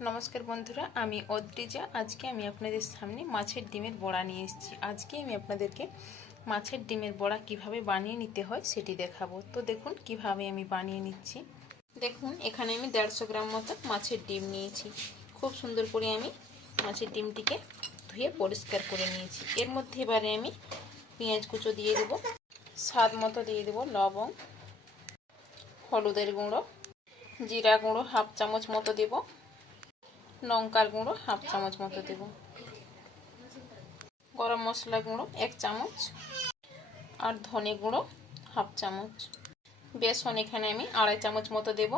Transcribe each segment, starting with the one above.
नमस्कार बंधुरा आमी अद्रिजा। आज के आमी आपनादेर सामने माछेर डिमेर बड़ा निये एसेछि। आज के आमी आपनादेरके माछेर डिमेर बड़ा किभाबे बानिये निते हय सेटी देखाबो। तो देखुन किभाबे आमी बानिये निच्छि। देखुन एखाने आमी 150 ग्राम मतो माछेर डिम नियेछि। खूब सुंदर करे आमी माछेर डिमटिके धुए परिष्कार करे नियेछि। एर मध्ये एबारे आमी पेंयाज कुचो दिये देब, स्वाद मतो दिये देब लवंग, हलुदेर गुঁড়ো, जिरा गुঁড়ো हाफ चामच मतो देब, लंकार गुঁড়ো हाफ चामच मतो देब, गरम मसला गुঁড়ো 1 चामच और धने गुঁড়ো हाफ चामच। बेसन एखाने आमी 2.5 चामच मतो देब।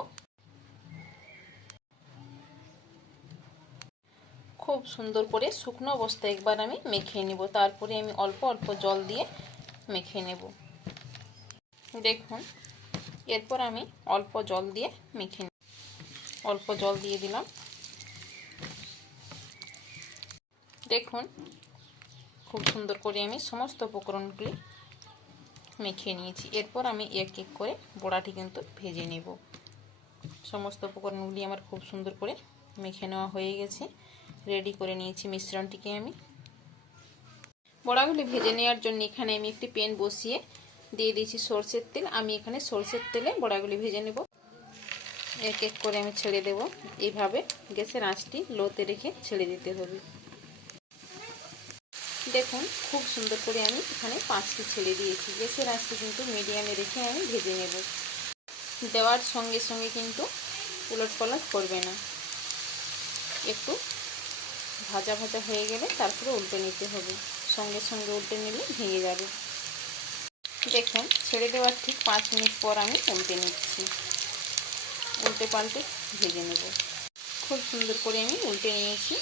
खूब सुंदर करे शुकनो अवस्थाय एकबार आमी मेखे नेब, तारपरे आमी अल्प अल्प जल दिए मेखे नेब। देखुन एरपर आमी अल्प जल दिए मेखे नेब। अल्प जल दिए दिलाम। देखुन खूब सुंदर करे आमी समस्त उपकरणगुली मेखे निয়েছি। एरपर आमी एक एक करे बड़ाटी किन्तु भेजे नेब। समस्त उपकरणगुली आमार खूब सुंदर करे मेखे नेওয়া হয়ে গেছে। रेडी করে নিয়েছি মিশ্রণটিকে আমি। বড়াগুলি ভেজে নেওয়ার জন্য এখানে আমি একটি প্যান বসিয়ে দিয়ে দিয়েছি সরষের তেল। আমি এখানে সরষের তেলে বড়াগুলি ভেজে নেব। এক এক করে আমি ছেড়ে দেব। এইভাবে গ্যাসের আঁচটি লোতে রেখে ছেড়ে দিতে হবে। দেখুন খুব সুন্দর করে আমি এখানে 5টি ছেড়ে দিয়েছি। গ্যাসের আঁচটি কিন্তু মিডিয়ামে রেখে আমি ভেজে নেব। দেওয়ার সঙ্গে সঙ্গে কিন্তু উলটপালট করবে না। একটু ভাজা ভাজা হয়ে গেলে তারপরে উল্টে নিতে হবে। সঙ্গে সঙ্গে উল্টে নিলে ভেঙে যাবে। দেখুন ছেড়ে দেওয়ার ঠিক 5 মিনিট পর আমি উল্টে নিচ্ছি। উল্টে পাল্টে ভেজে নেব। খুব সুন্দর করে আমি উল্টে নিয়েছি।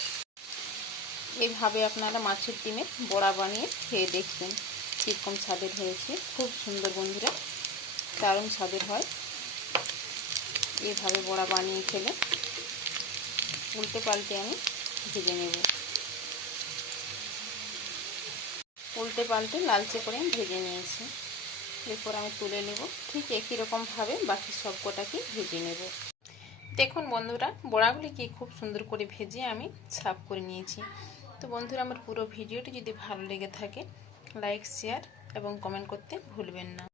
এইভাবে আপনারা মাছের ডিমের বড়া বানিয়ে খেয়ে দেখবেন কিরকম স্বাদের হয়েছে। খুব সুন্দর বন্ধুরা, দারুণ স্বাদের হয় এইভাবে বড়া বানিয়ে খেলে। উল্টে পাল্টে আমি ভেজে নেব। উল্টে পাল্টে লালচে করে আমি ভেজে নিয়েছি। এরপর আমি তুলে নেব। ঠিক একই রকম ভাবে বাকি সবকটাকে ভেজে নেব। দেখুন বন্ধুরা বড়াগুলিকে খুব সুন্দর করে ভেজে আমি সাফ করে নিয়েছি। তো বন্ধুরা আমার পুরো ভিডিওটি যদি ভালো লেগে থাকে লাইক শেয়ার এবং কমেন্ট করতে ভুলবেন না।